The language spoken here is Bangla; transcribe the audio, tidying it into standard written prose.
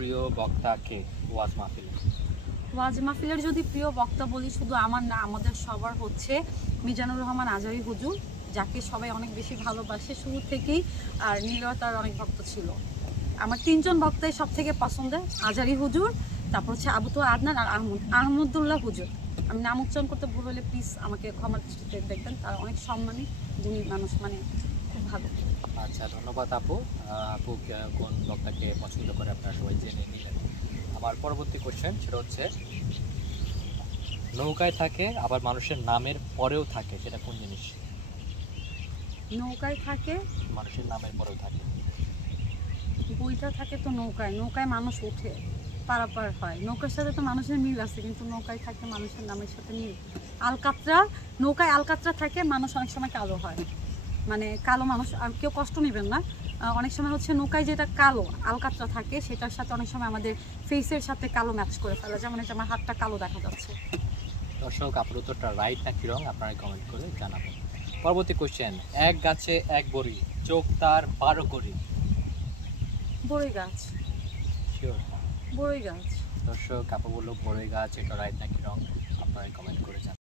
প্রিয় বক্তা কে ওয়াজ মাহফিলে? ওয়াজ মাহফিলের যদি প্রিয় বক্তা বলি, শুধু আমার না, আমাদের সবার হচ্ছে মিজানুর রহমান আজহারী হুজুর, যাকে সবাই অনেক বেশি ভালোবাসে শুরু থেকেই। আর নীলতার অনেক ভক্ত ছিল। আমার তিনজন বক্তাই সব থেকে পছন্দের, আজহারী হুজুর, তারপর হচ্ছে আবু তো আদনান আর আহমদুল্লাহ হুজুর। আমি নাম উচ্চারণ করতে ভুল হলে প্লিজ আমাকে ক্ষমার দৃষ্টিতে দেখবেন। তারা অনেক সম্মানী যিনি মানুষ, মানে খুব ভালো। আচ্ছা, ধন্যবাদ আপু। আপু কোন বক্তাকে পছন্দ করে আপনারা সবাই জেনে নিলেন। আমার পরবর্তী কোশ্চেন সেটা হচ্ছে, নৌকায় থাকে আবার মানুষের নামের পরেও থাকে, সেটা কোন জিনিস? নৌকায় থাকে, মানুষের নামের পরেও থাকে। বইটা থাকে তো নৌকায়, নৌকায় মানুষ ওঠে, পারাপার হয়। নৌকার সাথে তো মানুষের মিল আছে, কিন্তু নৌকায় থাকে মানুষের নামের সাথে মিল। আলকাতরা, নৌকায় আলকাতরা থাকে, মানুষ অনেক সময় কালো হয়, মানে কালো মানুষ। আর কেউ কষ্ট নেবেন না, অনেক সময় হচ্ছে নৌকায় যেটা কালো আলকাতরা থাকে সেটার সাথে অনেক সময় আমাদের ফেসের সাথে কালো ম্যাচ করে ফেলে, যেমন এটা আমার হাতটা কালো দেখা যাচ্ছে। দর্শক, আপনার উত্তরটা রাইট নাকি রং আপনারা কমেন্ট করে জানাবেন। পরবর্তী কোশ্চেন, এক গাছে এক বড়ি, চোখ তার 12 করি। বড়ই গাছ। শিওর? বড়ই গাছ। দর্শক, আপু বললো বড়ই গাছ, এটা রাইট নাকি রং আপনারা কমেন্ট করে জানাবেন।